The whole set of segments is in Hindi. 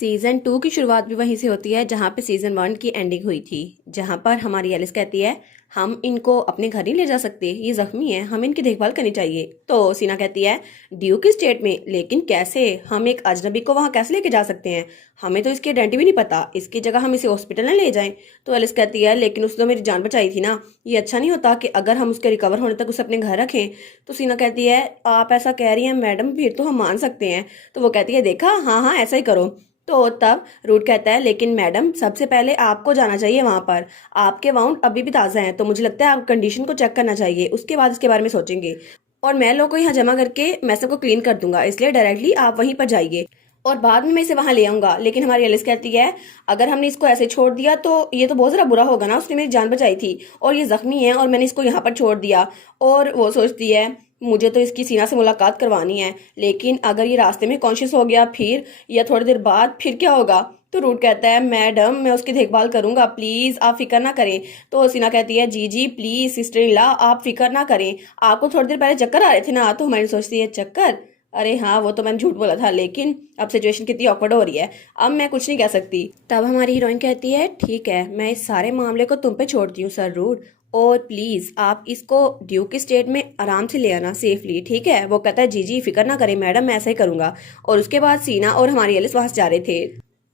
सीजन 2 की शुरुआत भी वहीं से होती है जहां पे सीजन 1 की एंडिंग हुई थी। जहां पर हमारी एलिस कहती है हम इनको अपने घर नहीं ले जा सकते, ये जख्मी है, हमें इनकी देखभाल करनी चाहिए। तो सीना कहती है ड्यूक स्टेट में, लेकिन कैसे, हम एक अजनबी को वहां कैसे लेके जा सकते हैं, हमें तो इसकी आइडेंटिटी भी नहीं पता, इसकी जगह हम इसे हॉस्पिटल ना ले जाएं। तो एलिस कहती है लेकिन उसने तो मेरी जान बचाई थी ना, ये अच्छा नहीं होता कि अगर हम उसके रिकवर होने तक उसे अपने घर रखें। तो सीना कहती है आप ऐसा कह रही हैं मैडम, फिर तो हम मान सकते हैं। तो वो कहती है देखा, हाँ हाँ ऐसा ही करो। तो तब रूट कहता है लेकिन मैडम सबसे पहले आपको जाना चाहिए वहां पर, आपके वाउंड अभी भी ताज़ा हैं, तो मुझे लगता है आप कंडीशन को चेक करना चाहिए, उसके बाद इसके बारे में सोचेंगे। और मैं लोगों को यहाँ जमा करके मैं सबको क्लीन कर दूंगा, इसलिए डायरेक्टली आप वहीं पर जाइए और बाद में मैं इसे वहां ले आऊंगा। लेकिन हमारी एलिस कहती है अगर हमने इसको ऐसे छोड़ दिया तो ये तो बहुत ज़रा बुरा होगा ना, उसने मेरी जान बचाई थी और ये जख्मी है और मैंने इसको यहाँ पर छोड़ दिया। और वो सोचती है मुझे तो इसकी सीना से मुलाकात करवानी है, लेकिन अगर ये रास्ते में कॉन्शियस हो गया फिर, या थोड़ी देर बाद फिर क्या होगा। तो रूट कहता है मैडम मैं उसकी देखभाल करूंगा, प्लीज आप फिक्र ना करें। तो सीना कहती है जी जी प्लीज सिस्टर इन लॉ आप फिक्र ना करें, आपको थोड़ी देर पहले चक्कर आ रहे थे ना। तो हमारी सोचती है चक्कर, अरे हाँ वो तो मैंने झूठ बोला था, लेकिन अब सिचुएशन कितनी ऑकवर्ड हो रही है, अब मैं कुछ नहीं कह सकती। तब हमारी हीरोइन कहती है ठीक है मैं इस सारे मामले को तुम पे छोड़ती हूँ सर रूट, और प्लीज आप इसको ड्यूक स्टेट में आराम से ले आना सेफली, ठीक है। वो कहता है जी जी फिक्र ना करें मैडम मैं ऐसा ही करूंगा। और उसके बाद सीना और हमारी एलिस वहां से जा रहे थे।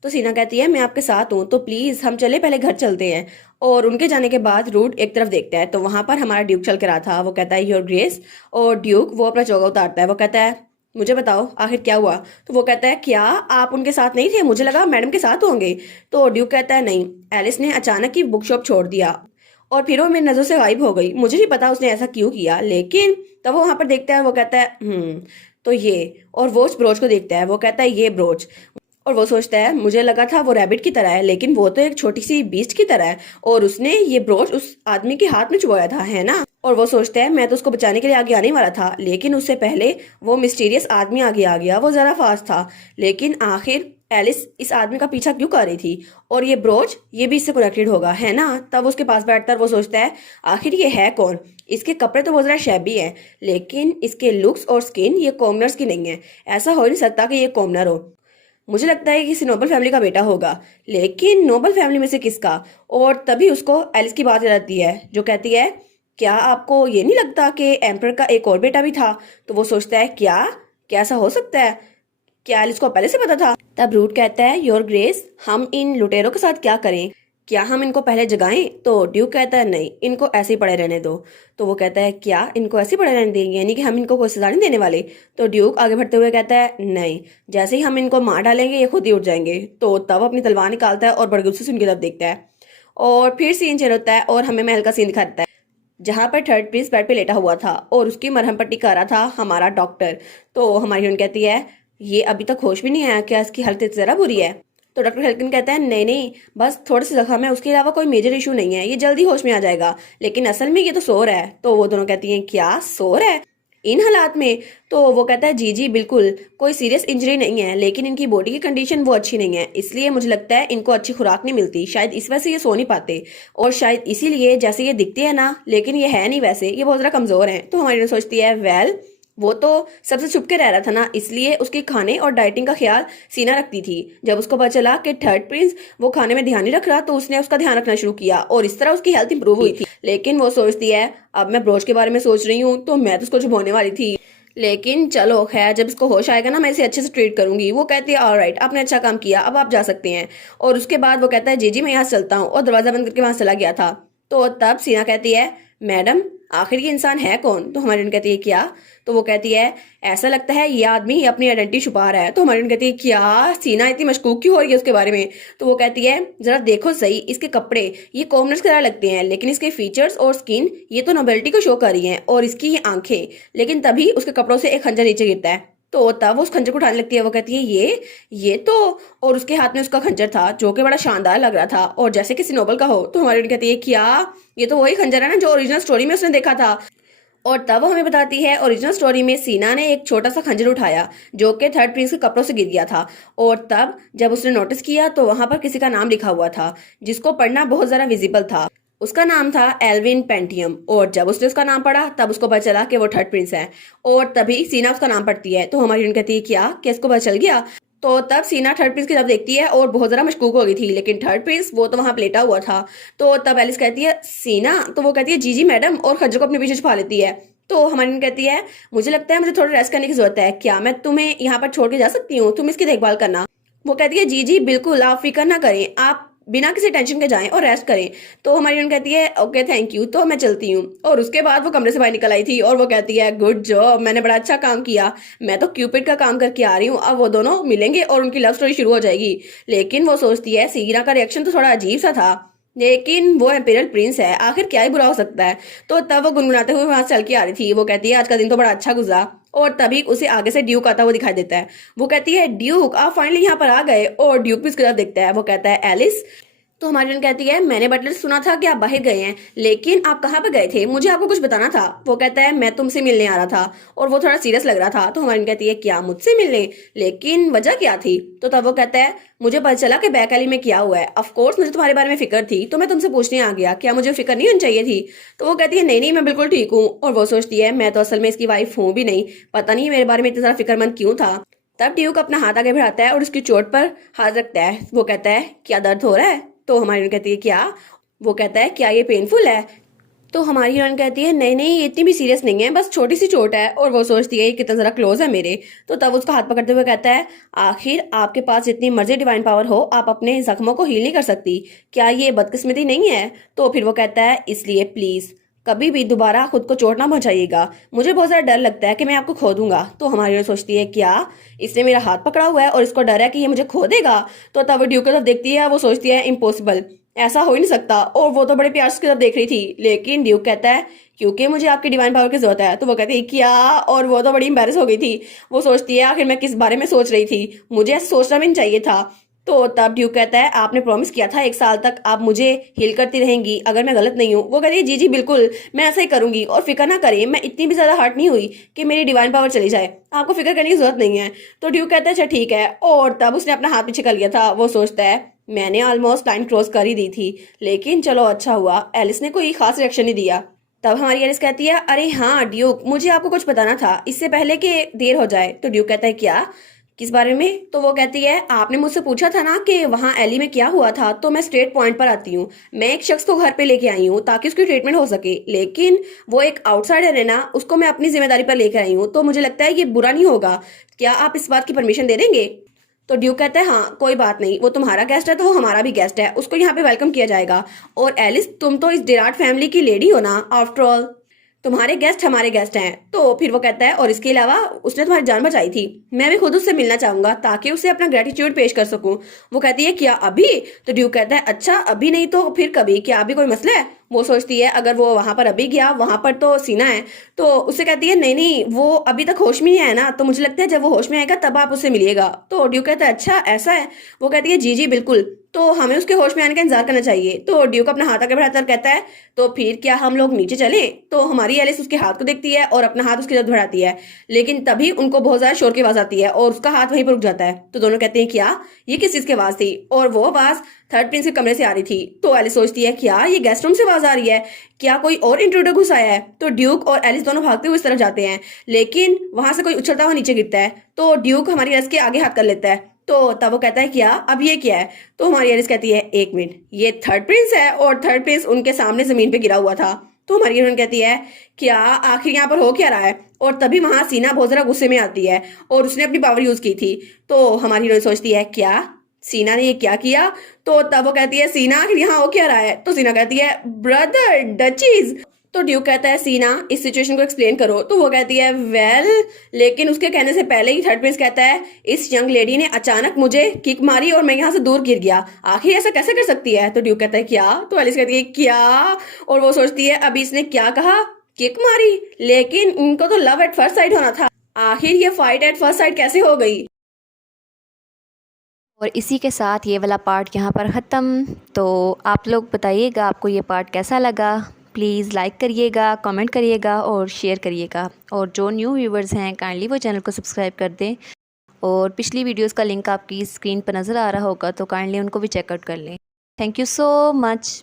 तो सीना कहती है मैं आपके साथ हूँ, तो प्लीज हम चले पहले घर चलते हैं। और उनके जाने के बाद रूट एक तरफ देखता है तो वहां पर हमारा ड्यूक चल के रहा था। वो कहता है योर ग्रेस, और ड्यूक वो अपना चोगा उतारता है। वो कहता है मुझे बताओ आखिर क्या हुआ। तो वो कहता है क्या आप उनके साथ नहीं थे, मुझे लगा मैडम के साथ होंगे। तो ड्यूक कहता है नहीं, एलिस ने अचानक ही बुक शॉप छोड़ दिया और फिर वो मेरी नजरों से गायब हो गई, मुझे नहीं पता उसने ऐसा क्यों किया। लेकिन तब वो वहां पर देखता है, वो कहता है तो ये, और वो उस ब्रोच को देखता है। वो कहता है ये ब्रोच, और वो सोचता है मुझे लगा था वो रैबिट की तरह है, लेकिन वो तो एक छोटी सी बीस्ट की तरह है, और उसने ये ब्रोच उस आदमी के हाथ में चुबाया था, है ना। और वो सोचता है मैं तो उसको बचाने के लिए आगे आने वाला था, लेकिन उससे पहले वो मिस्टीरियस आदमी आगे आ गया, वो जरा फास्ट था। लेकिन आखिर एलिस इस आदमी का पीछा क्यों कर रही थी, और ये ब्रोच ये भी इससे कनेक्टेड होगा, है ना। तब उसके पास बैठकर वो सोचता है आखिर ये है कौन, इसके कपड़े तो बहुत जरा शैबी हैं, लेकिन इसके लुक्स और स्किन ये कॉमनर्स की नहीं है, ऐसा हो नहीं सकता कि ये कॉमनर हो। मुझे लगता है कि किसी नोबल फैमिली का बेटा होगा, लेकिन नोबल फैमिली में से किसका। और तभी उसको एलिस की बात याद आती है जो कहती है क्या आपको ये नहीं लगता कि एम्पर का एक और बेटा भी था। तो वो सोचता है क्या क्या ऐसा हो सकता है, क्या एलिस को पहले से पता था। तब रूट कहता है योर ग्रेस हम इन लुटेरों के साथ क्या करें, क्या हम इनको पहले जगाएं। तो ड्यूक कहता है नहीं इनको ऐसे ही पड़े रहने दो। तो वो कहता है क्या इनको ऐसे ही पड़े रहने देंगे, यानी कि हम इनको कोई सजा नहीं देने वाले। तो ड्यूक आगे बढ़ते हुए कहता है नहीं, जैसे ही हम इनको मार डालेंगे ये खुद ही उठ जाएंगे। तो तब अपनी तलवार निकालता है और बड़े गुस्से से उनकी तरफ देखता है। और फिर सीन चेंज होता है और हमें महल का सीन दिखाता है जहां पर थर्ड प्रिंस बेड पे लेटा हुआ था और उसकी मरहम पट्टी कर रहा था हमारा डॉक्टर। तो हमारी हीरोइन कहती है ये अभी तक होश भी नहीं आया, क्या इसकी हालत जरा बुरी है। तो डॉक्टर हेल्किन कहता है नहीं नहीं बस थोड़े से जख्म है, उसके अलावा कोई मेजर इशू नहीं है, ये जल्दी होश में आ जाएगा, लेकिन असल में ये तो सो रहा है। तो वो दोनों कहती हैं क्या सो रहा है इन हालात में। तो वो कहता है जी जी बिल्कुल कोई सीरियस इंजरी नहीं है, लेकिन इनकी बॉडी की कंडीशन वो अच्छी नहीं है, इसलिए मुझे लगता है इनको अच्छी खुराक नहीं मिलती, शायद इस वजह से ये सो नहीं पाते, और शायद इसीलिए जैसे ये दिखते हैं ना लेकिन ये है नहीं वैसे, ये बहुत ज़्यादा कमज़ोर हैं। तो हमारी सोचती है वेल वो तो सबसे छुप के रह रहा था ना, इसलिए उसके खाने और डाइटिंग का ख्याल सीना रखती थी। जब उसको पता चला कि थर्ड प्रिंस वो खाने में ध्यान नहीं रख रहा तो उसने उसका ध्यान रखना शुरू किया और इस तरह उसकी हेल्थ इंप्रूव हुई थी। लेकिन वो सोचती है अब मैं ब्रोच के बारे में सोच रही हूँ, तो मैं तो उसको छुपाने वाली थी, लेकिन चलो खैर जब इसको होश आएगा ना मैं इसे अच्छे से ट्रीट करूंगी। वो कहती है ऑलराइट आपने अच्छा काम किया, अब आप जा सकते हैं। और उसके बाद वो कहता है जी जी मैं यहाँ से चलता हूँ, और दरवाजा बंद करके वहां चला गया था। तो तब सीना कहती है मैडम आखिर ये इंसान है कौन। तो हमारी कहती है क्या। तो वो कहती है ऐसा लगता है ये आदमी ही अपनी आइडेंटिटी छुपा रहा है। तो हमारी कहती है क्या, सीना इतनी मशकूक क्यों हो रही है उसके बारे में। तो वो कहती है जरा देखो सही, इसके कपड़े ये कॉमनर्स की तरह लगते हैं, लेकिन इसके फीचर्स और स्किन ये तो नोबेलिटी को शो कर रही हैं, और इसकी ये आंखें। लेकिन तभी उसके कपड़ों से एक खंजर नीचे गिरता है, तो तब वो उस खंजर को उठाने लगती है। वो कहती है ये तो, और उसके हाथ में उसका खंजर था जो कि बड़ा शानदार लग रहा था और जैसे किसी नोबल का हो। तो हमारी कहती है क्या, ये तो वही खंजर है ना जो ओरिजिनल स्टोरी में उसने देखा था। और तब वो हमें बताती है ओरिजिनल स्टोरी में सीना ने एक छोटा सा खंजर उठाया जो कि थर्ड प्रिंस के कपड़ों से गिर गया था, और तब जब उसने नोटिस किया तो वहां पर किसी का नाम लिखा हुआ था जिसको पढ़ना बहुत ज्यादा विजिबल था। उसका नाम था एल्विन पेंटियम, और जब उसने उसका नाम पढ़ा तब उसको पता चला कि वो थर्ड प्रिंस है, और तभी सीना उसका नाम पढ़ती है। तो हमारी कहती है क्या इसको पता चल गया। तो तब सीना थर्ड प्रिंस की तरफ देखती है और बहुत ज़्यादा मशकूक हो गई थी, लेकिन थर्ड प्रिंस वो तो वहाँ लेटा हुआ था। तो तब एलिस कहती है सीना, तो वो कहती है जी जी मैडम, और खज्जर को अपने पीछे छुपा लेती है। तो हमारी कहती है मुझे लगता है मुझे थोड़ा रेस्ट करने की जरूरत है, क्या मैं तुम्हें यहाँ पर छोड़ के जा सकती हूँ, तुम इसकी देखभाल करना। वो कहती है जी जी बिल्कुल, आप फिक्र ना करें, आप बिना किसी टेंशन के जाएं और रेस्ट करें। तो हमारी कहती है ओके थैंक यू, तो मैं चलती हूँ। और उसके बाद वो कमरे से बाहर निकल आई थी और वो कहती है गुड जॉब, मैंने बड़ा अच्छा काम किया, मैं तो क्यूपिड का काम करके आ रही हूँ, अब वो दोनों मिलेंगे और उनकी लव स्टोरी शुरू हो जाएगी। लेकिन वो सोचती है सीना का रिएक्शन तो थोड़ा अजीब सा था, लेकिन वो एम्पेरियल प्रिंस है, आखिर क्या ही बुरा हो सकता है। तो तब वो गुनगुनाते हुए वहां चल के आ रही थी। वो कहती है आज का दिन तो बड़ा अच्छा गुजरा। और तभी उसे आगे से ड्यूक आता हुआ दिखाई देता है। वो कहती है ड्यूक आप फाइनली यहाँ पर आ गए। और ड्यूक भी उसकी तरफ देखता है। वो कहता है एलिस। तो हमारी बहन कहती है मैंने बटलर से सुना था कि आप बाहर गए हैं, लेकिन आप कहाँ पर गए थे, मुझे आपको कुछ बताना था। वो कहता है मैं तुमसे मिलने आ रहा था, और वो थोड़ा सीरियस लग रहा था। तो हमारी बहन कहती है क्या मुझसे मिलने, लेकिन वजह क्या थी। तो तब वो कहता है मुझे पता चला कि बैक एली में क्या हुआ है, ऑफ कोर्स मुझे तुम्हारे बारे में फिक्र थी, तो मैं तुमसे पूछने आ गया क्या मुझे फिक्र नहीं होनी चाहिए थी। तो वो कहती है नहीं नहीं मैं बिल्कुल ठीक हूँ। और वो सोचती है मैं तो असल में इसकी वाइफ हूँ भी नहीं, पता नहीं मेरे बारे में इतना ज्यादा फिक्रमंद क्यों था। तब ड्यूक अपना हाथ आगे बढ़ाता है और उसकी चोट पर हाथ रखता है। वो कहता है क्या दर्द हो रहा है। तो हमारी हीरोइन कहती है क्या। वो कहता है क्या ये पेनफुल है। तो हमारी हीरोइन कहती है नहीं नहीं ये इतनी भी सीरियस नहीं है, बस छोटी सी चोट है। और वो सोचती है ये कितना जरा क्लोज है मेरे। तो तब उसका हाथ पकड़ते हुए कहता है आखिर आपके पास जितनी मर्जी डिवाइन पावर हो आप अपने जख्मों को हील नहीं कर सकती, क्या ये बदकिस्मती नहीं है। तो फिर वो कहता है इसलिए प्लीज कभी भी दोबारा खुद को चोट ना पहुंचाइएगा, मुझे बहुत ज्यादा डर लगता है कि मैं आपको खो दूंगा। तो हमारी हीरोइन सोचती है क्या इसने मेरा हाथ पकड़ा हुआ है और इसको डर है कि ये मुझे खो देगा। तो तब वो ड्यूक की तरफ देखती है। वो सोचती है इम्पॉसिबल, ऐसा हो ही नहीं सकता। और वो तो बड़े प्यार से उसकी तरफ देख रही थी, लेकिन ड्यूक कहता है क्योंकि मुझे आपकी डिवाइन पावर की जरूरत है। तो वो कहती है क्या। और वो तो बड़ी एम्बेरस हो गई थी। वो सोचती है आखिर मैं किस बारे में सोच रही थी, मुझे ऐसा सोचना भी नहीं चाहिए था। तो तब ड्यूक कहता है आपने प्रॉमिस किया था 1 साल तक आप मुझे हील करती रहेंगी अगर मैं गलत नहीं हूँ। वो कहती है जी जी बिल्कुल मैं ऐसा ही करूंगी, और फिक्र ना करें मैं इतनी भी ज्यादा हर्ट नहीं हुई कि मेरी डिवाइन पावर चली जाए, आपको फिक्र करने की जरूरत नहीं है। तो ड्यूक कहता है अच्छा ठीक है। और तब उसने अपना हाथ पीछे कर लिया था। वो सोचता है मैंने ऑलमोस्ट लाइन क्रॉस कर ही दी थी, लेकिन चलो अच्छा हुआ एलिस ने कोई खास रिएक्शन नहीं दिया। तब हमारी एलिस कहती है अरे हाँ ड्यूक मुझे आपको कुछ बताना था इससे पहले कि देर हो जाए। तो ड्यूक कहता है क्या, किस बारे में। तो वो कहती है आपने मुझसे पूछा था ना कि वहाँ एली में क्या हुआ था, तो मैं स्ट्रेट पॉइंट पर आती हूँ। मैं एक शख्स को घर पे लेके आई हूँ ताकि उसकी ट्रीटमेंट हो सके, लेकिन वो एक आउटसाइडर है ना, उसको मैं अपनी जिम्मेदारी पर लेकर आई हूँ, तो मुझे लगता है ये बुरा नहीं होगा, क्या आप इस बात की परमिशन दे देंगे। तो ड्यूक कहता है हाँ कोई बात नहीं, वो तुम्हारा गेस्ट है तो वो हमारा भी गेस्ट है, उसको यहाँ पे वेलकम किया जाएगा। और एलिस तुम तो इस डिराट फैमिली की लेडी हो ना, आफ्टर ऑल तुम्हारे गेस्ट हमारे गेस्ट हैं। तो फिर वो कहता है और इसके अलावा उसने तुम्हारी जान बचाई थी, मैं भी खुद उससे मिलना चाहूंगा ताकि उसे अपना ग्रेटिट्यूड पेश कर सकूं। वो कहती है क्या अभी। तो ड्यूक कहता है अच्छा अभी नहीं तो फिर कभी, क्या अभी कोई मसला है। वो सोचती है अगर वो वहां पर अभी गया, वहां पर तो सीना है। तो उससे कहती है नहीं नहीं वो अभी तक होश में नहीं आया ना, तो मुझे लगता है जब वो होश में आएगा तब आप उससे मिलिएगा। तो ड्यूक कहता है अच्छा ऐसा है। वो कहती है जी जी बिल्कुल, तो हमें उसके होश में आने का इंतजार करना चाहिए। तो ड्यूक अपना हाथ आगे बढ़ाकर कहता है तो फिर क्या हम लोग नीचे चले। तो हमारी एलिस उसके हाथ को देखती है और अपना हाथ उसकी तरफ बढ़ाती है, लेकिन तभी उनको बहुत ज्यादा शोर की आवाज आती है और उसका हाथ वहीं पर रुक जाता है। तो दोनों कहते हैं क्या ये किस चीज की आवाज थी। और वो आवाज थर्ड प्रिंस के कमरे से आ रही थी। तो एलिस सोचती है क्या ये गेस्ट रूम से आवाज आ रही है, क्या कोई और इंट्रूडर घुस आया है। तो ड्यूक और एलिस दोनों भागते हुए इस तरफ जाते हैं, लेकिन वहां से कोई उछलता हुआ नीचे गिरता है। तो ड्यूक हमारी एलिस के आगे हाथ कर लेता है। तो तब वो कहता है क्या अब ये क्या है। तो हमारी एलिस कहती है एक मिनट, ये थर्ड प्रिंस है। और थर्ड प्रिंस उनके सामने जमीन पे गिरा हुआ था। तो हमारी हीरोइन कहती है क्या आखिर यहाँ पर हो क्या रहा है। और तभी वहां सीना बहुत ज्यादा गुस्से में आती है और उसने अपनी पावर यूज की थी। तो हमारी हीरोइन सोचती है क्या सीना ने ये क्या किया। तो तब वो कहती है सीना आखिर यहाँ हो क्या रहा है। तो सीना कहती है ब्रदर डचीज। तो ड्यूक कहता है सीना इस सिचुएशन को एक्सप्लेन करो। तो वो कहती है वेल, लेकिन उसके कहने से पहले ही थर्ड प्रिंस कहता है इस यंग लेडी ने अचानक मुझे किक मारी और मैं यहाँ से दूर गिर गया, आखिर ऐसा कैसे कर सकती है। तो ड्यूक कहता है क्या। तो एलिस कहती है क्या। और वो सोचती है अभी इसने क्या कहा, किक मारी, लेकिन इनको तो लव एट फर्स्ट साइट होना था, आखिर ये फाइट एट फर्स्ट साइट कैसे हो गई। और इसी के साथ ये वाला पार्ट यहाँ पर ख़त्म। तो आप लोग बताइएगा आपको ये पार्ट कैसा लगा। प्लीज़ लाइक करिएगा, कमेंट करिएगा और शेयर करिएगा। और जो न्यू व्यूवर्स हैं काइंडली वो चैनल को सब्सक्राइब कर दें। और पिछली वीडियोस का लिंक आपकी स्क्रीन पर नज़र आ रहा होगा, तो काइंडली उनको भी चेकआउट कर लें। Thank you so much.